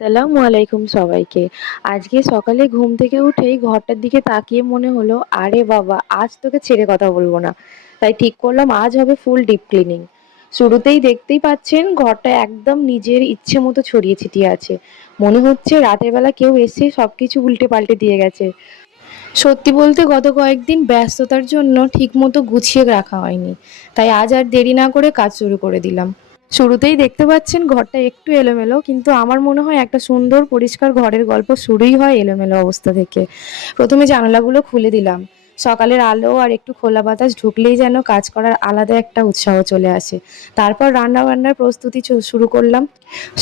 আসসালামু আলাইকুম সবাইকে। আজকে সকালে ঘুম থেকে উঠেই ঘরটার দিকে তাকিয়ে মনে হলো, আরে বাবা আজ তোকে ছেড়ে কথা বলবো না। তাই ঠিক করলাম আজ হবে ফুল ডিপ ক্লিনিং। শুরুতেই দেখতেই পাচ্ছেন ঘরটা একদম নিজের ইচ্ছে মতো ছড়িয়ে ছিটিয়ে আছে। মনে হচ্ছে রাতের বেলা কেউ এসে সবকিছু উল্টে পাল্টে দিয়ে গেছে। সত্যি বলতে গত কয়েকদিন ব্যস্ততার জন্য ঠিকমতো গুছিয়ে রাখা হয়নি। তাই আজ আর দেরি না করে কাজ শুরু করে দিলাম। শুরুতেই দেখতে পাচ্ছেন ঘরটা একটু এলোমেলো, কিন্তু আমার মনে হয় একটা সুন্দর পরিষ্কার ঘরের গল্প শুরুই হয় এলোমেলো অবস্থা থেকে। প্রথমে জানালাগুলো খুলে দিলাম। সকালের আলো আর একটু খোলা বাতাস ঢুকলেই যেন কাজ করার আলাদা একটা উৎসাহ চলে আসে। তারপর রান্না বান্নার প্রস্তুতি শুরু করলাম।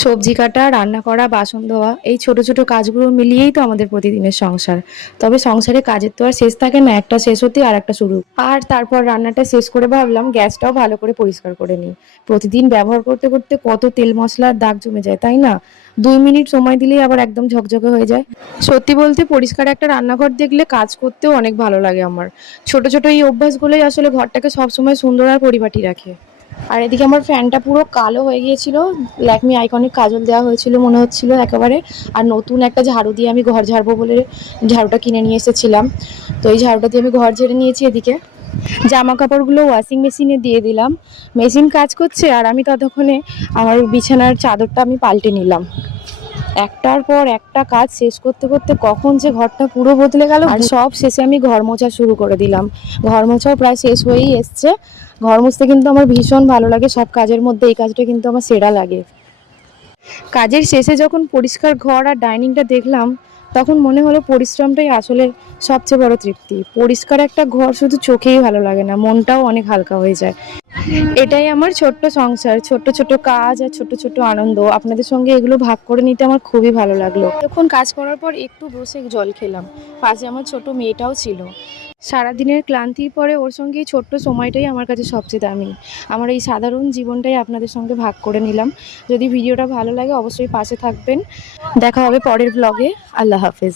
সবজি কাটা, রান্না করা, বাসন ধোয়া, এই ছোট ছোট কাজগুলো মিলিয়েই তো আমাদের প্রতিদিনের সংসার। তবে সংসারে কাজের তো আর শেষ থাকে না, একটা শেষ হতেই আর একটা শুরু। আর তারপর রান্নাটা শেষ করে ভাবলাম গ্যাসটাও ভালো করে পরিষ্কার করে নিই। প্রতিদিন ব্যবহার করতে করতে কত তেল মশলার দাগ জমে যায়, তাই না? 2 মিনিট সময় দিলেই আবার একদম ঝকঝকে হয়ে যায়। সত্যি বলতে পরিষ্কার একটা রান্নাঘর দেখলে কাজ করতেও অনেক ভালো লাগে আমার। ছোট ছোট এই অভ্যাসগুলোই আসলে ঘরটাকে সবসময় সুন্দর আর পরিপাটি রাখে। আর এদিকে আমার ফ্যানটা পুরো কালো হয়ে গিয়েছিল। ল্যাকমি আইকনিক কাজল দেওয়া হয়েছিল মনে হচ্ছিল একেবারে। আর নতুন একটা ঝাড়ু দিয়ে আমি ঘর ঝাড়বো বলে ঝাড়ুটা কিনে নিয়ে এসেছিলাম। তো এই ঝাড়ুটা দিয়ে আমি ঘর ঝেড়ে নিয়েছি। এদিকে জামা কাপড়গুলো ওয়াশিং মেশিনে দিয়ে দিলাম। মেশিন কাজ করছে আর আমি ততক্ষণে আমার বিছানার চাদরটা আমি পাল্টে নিলাম। একটার পর একটা কাজ শেষ করতে করতে কখন যে ঘরটা পুরো বদলে গেল। আর সব শেষে আমি ঘর মোছা শুরু করে দিলাম। ঘর মোছাও প্রায় শেষ হয়েই এসছে। ঘর মুছতে কিন্তু আমার ভীষণ ভালো লাগে, সব কাজের মধ্যে এই কাজটা কিন্তু আমার সেরা লাগে। কাজের শেষে যখন পরিষ্কার ঘর আর ডাইনিংটা দেখলাম, তখন মনে হলো পরিশ্রমটাই আসলে সবচেয়ে বড় তৃপ্তি। পরিষ্কার একটা ঘর শুধু চোখেই ভালো লাগে না, মনটাও অনেক হালকা হয়ে যায়। এটাই আমার ছোট্ট সংসার, ছোট্ট ছোট্ট কাজ আর ছোট্ট ছোট্ট আনন্দ। আপনাদের সঙ্গে এগুলো ভাগ করে নিতে আমার খুবই ভালো লাগলো। তখন কাজ করার পর একটু বসে জল খেলাম। পাশে আমার ছোট মেয়েটাও ছিল। সারাদিনের ক্লান্তির পরে ওর সঙ্গে এই ছোট্ট সময়টাই আমার কাছে সবচেয়ে দামি। আমার এই সাধারণ জীবনটাই আপনাদের সঙ্গে ভাগ করে নিলাম। যদি ভিডিওটা ভালো লাগে অবশ্যই পাশে থাকবেন। দেখা হবে পরের ব্লগে। আল্লাহ হাফেজ।